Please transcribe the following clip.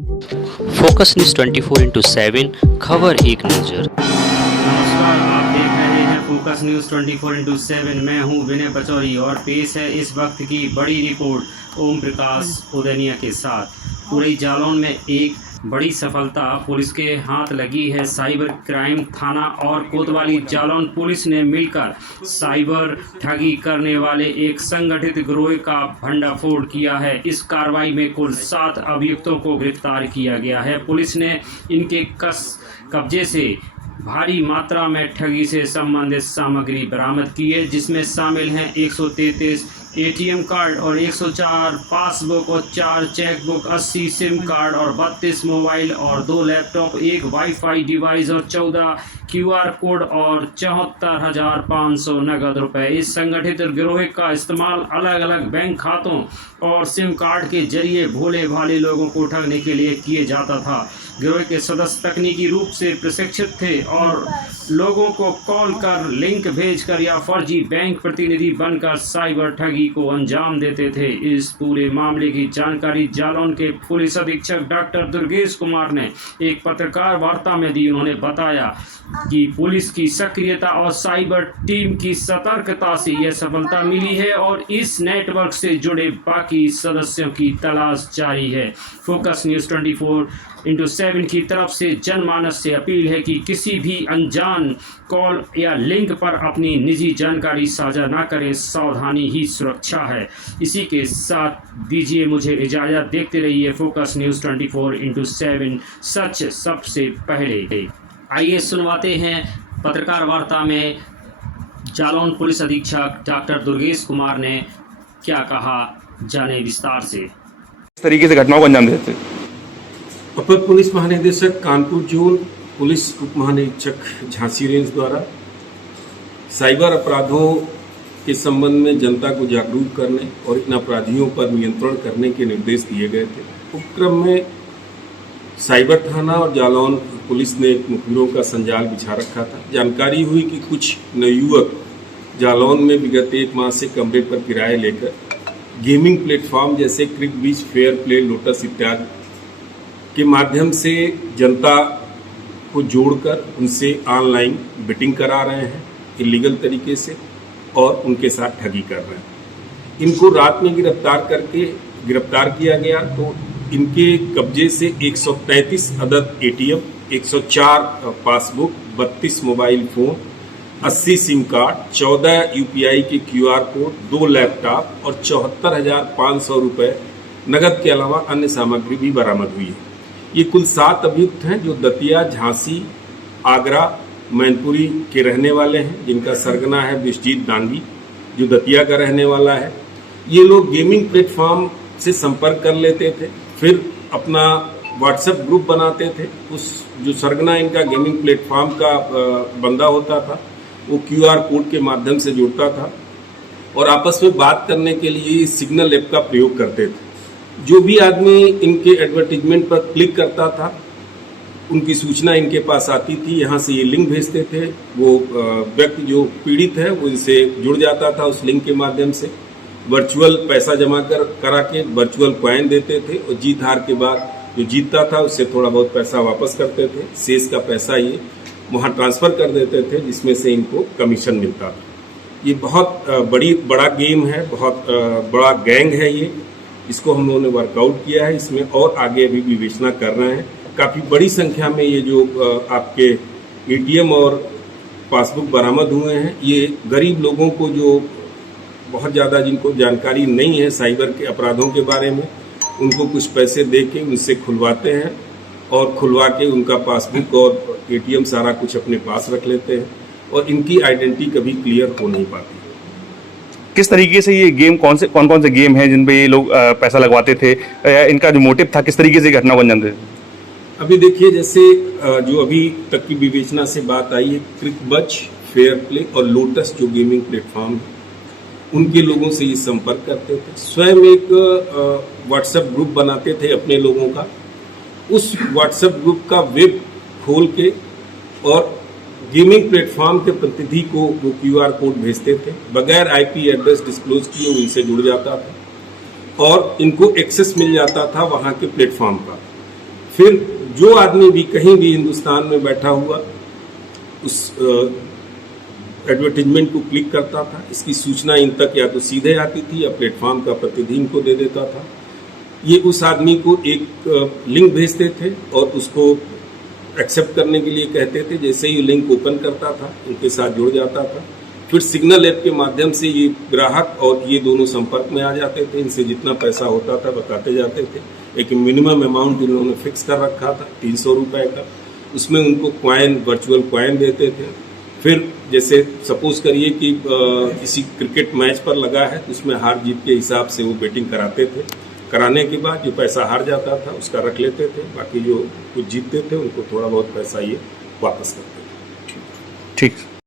Focus news 24/7 खबर एक नज़र। नमस्कार, आप देख रहे हैं फोकस न्यूज़ 24/7। मैं हूं विनय पचौरी और पेश है इस वक्त की बड़ी रिपोर्ट ओम प्रकाश उदनिया के साथ। पूरे जालौन में एक बड़ी सफलता पुलिस के हाथ लगी है। साइबर क्राइम थाना और कोतवाली जालौन पुलिस ने मिलकर साइबर ठगी करने वाले एक संगठित गिरोह का भंडाफोड़ किया है। इस कार्रवाई में कुल 7 अभियुक्तों को गिरफ्तार किया गया है। पुलिस ने इनके कब्जे से भारी मात्रा में ठगी से संबंधित सामग्री बरामद की है, जिसमें शामिल हैं 133 एटीएम कार्ड और 104 पासबुक और 4 चेकबुक, 80 सिम कार्ड और 32 मोबाइल और 2 लैपटॉप, एक वाईफाई डिवाइस और 14 क्यूआर कोड और 74,500 नगद रुपए। इस संगठित गिरोह का इस्तेमाल अलग अलग बैंक खातों और सिम कार्ड के जरिए भोले भाले लोगों को ठगने के लिए किए जाता था। गिरोह के सदस्य तकनीकी रूप से प्रशिक्षित थे और लोगों को कॉल कर, लिंक भेजकर या फर्जी बैंक प्रतिनिधि बनकर साइबर ठगी को अंजाम देते थे। इस पूरे मामले की जानकारी जालौन के पुलिस अधीक्षक डॉक्टर दुर्गेश कुमार ने एक पत्रकार वार्ता में दी। उन्होंने बताया कि पुलिस की सक्रियता और साइबर टीम की सतर्कता से यह सफलता मिली है और इस नेटवर्क से जुड़े बाकी सदस्यों की तलाश जारी है। फोकस न्यूज़ 24/7 की तरफ से जनमानस से अपील है कि किसी भी अनजान कॉल या लिंक पर अपनी निजी जानकारी साझा न करें। सावधानी ही सुरक्षा है। इसी के साथ दीजिए मुझे इजाज़त। देखते रहिए फोकस न्यूज़ 24/7, सच सबसे पहले। आइए सुनवाते हैं पत्रकार वार्ता में जालौन पुलिस अधीक्षक डॉक्टर दुर्गेश कुमार ने क्या कहा, जाने विस्तार से। इस तरीके से घटनाओं को अंजाम देते थे। अपर पुलिस महानिदेशक कानपुर जोन, पुलिस उप महानिरीक्षक झांसी रेंज द्वारा साइबर अपराधों के संबंध में जनता को जागरूक करने और इन अपराधियों पर नियंत्रण करने के निर्देश दिए गए थे। उपक्रम में साइबर थाना और जालौन पुलिस ने एक मुखबिरों का संजाल बिछा रखा था। जानकारी हुई कि कुछ नवयुवक जालौन में विगत 1 माह से कमरे पर किराए लेकर गेमिंग प्लेटफॉर्म जैसे क्रिक बीच, फेयर प्ले, लोटस इत्यादि के माध्यम से जनता को जोड़कर उनसे ऑनलाइन बेटिंग करा रहे हैं इलीगल तरीके से और उनके साथ ठगी कर रहे हैं। इनको रात में गिरफ्तार किया गया तो इनके कब्जे से 133 अदद ATM, 104 passbook, 32 mobile phone, 80 SIM card, 14 UPI के क्यूआर कोड, 2 लैपटॉप और 74,500 रुपये नगद के अलावा अन्य सामग्री भी बरामद हुई है। ये कुल 7 अभियुक्त हैं जो दतिया, झांसी, आगरा, मैनपुरी के रहने वाले हैं, जिनका सरगना है विश्वजीत दांगी जो दतिया का रहने वाला है। ये लोग गेमिंग प्लेटफॉर्म से संपर्क कर लेते थे, फिर अपना व्हाट्सएप ग्रुप बनाते थे। उस जो सरगना इनका गेमिंग प्लेटफॉर्म का बंदा होता था वो क्यूआर कोड के माध्यम से जुड़ता था और आपस में बात करने के लिए सिग्नल ऐप का प्रयोग करते थे। जो भी आदमी इनके एडवर्टीजमेंट पर क्लिक करता था उनकी सूचना इनके पास आती थी। यहाँ से ये लिंक भेजते थे, वो व्यक्ति जो पीड़ित है वो इनसे जुड़ जाता था। उस लिंक के माध्यम से वर्चुअल पैसा जमा करा के वर्चुअल कॉइन देते थे और जीत हार के बाद जो जीतता था उससे थोड़ा बहुत पैसा वापस करते थे। शेष का पैसा ये वहाँ ट्रांसफ़र कर देते थे, जिसमें से इनको कमीशन मिलता था। ये बहुत बड़ा गेम है, बहुत बड़ा गैंग है ये। इसको हम लोगों ने वर्कआउट किया है, इसमें और आगे अभी विवेचना कर रहे हैं। काफ़ी बड़ी संख्या में ये जो आपके एटीएम और पासबुक बरामद हुए हैं, ये गरीब लोगों को जो बहुत ज़्यादा जिनको जानकारी नहीं है साइबर के अपराधों के बारे में, उनको कुछ पैसे दे के उनसे खुलवाते हैं और खुलवा के उनका पासबुक और एटीएम सारा कुछ अपने पास रख लेते हैं और इनकी आइडेंटिटी कभी क्लियर हो नहीं पाती। किस तरीके से ये गेम कौन कौन से गेम हैं जिन पे ये लोग पैसा लगवाते थे, इनका जो मोटिव था, किस तरीके से घटना को अंजाम देते थे? अभी देखिए, जैसे जो अभी तक की विवेचना से बात आई है, क्रिकबच, फेयर प्ले और लोटस जो गेमिंग प्लेटफॉर्म है उनके लोगों से ये संपर्क करते थे। स्वयं एक व्हाट्सएप ग्रुप बनाते थे अपने लोगों का। उस व्हाट्सएप ग्रुप का वेब खोल के और गेमिंग प्लेटफॉर्म के प्रतिनिधि को वो क्यूआर कोड भेजते थे, बगैर आईपी एड्रेस डिस्क्लोज किए उनसे जुड़ जाता था और इनको एक्सेस मिल जाता था वहाँ के प्लेटफॉर्म का। फिर जो आदमी भी कहीं भी हिंदुस्तान में बैठा हुआ उस एडवर्टीजमेंट को क्लिक करता था। इसकी सूचना इन तक या तो सीधे आती थी या प्लेटफॉर्म का प्रतिनिधि इनको दे देता था। ये उस आदमी को एक लिंक भेजते थे और उसको एक्सेप्ट करने के लिए कहते थे। जैसे ही लिंक ओपन करता था उनके साथ जुड़ जाता था। फिर सिग्नल ऐप के माध्यम से ये ग्राहक और ये दोनों संपर्क में आ जाते थे। इनसे जितना पैसा होता था बताते जाते थे। एक मिनिमम अमाउंट इन्होंने फिक्स कर रखा था 300 रुपये का। उसमें उनको कॉइन, वर्चुअल कॉइन देते थे। फिर जैसे सपोज करिए कि किसी क्रिकेट मैच पर लगा है तो उसमें हार जीत के हिसाब से वो बेटिंग कराते थे। कराने के बाद जो पैसा हार जाता था उसका रख लेते थे, बाकी जो कुछ जीतते थे उनको थोड़ा बहुत पैसा ये वापस करते थे। ठीक।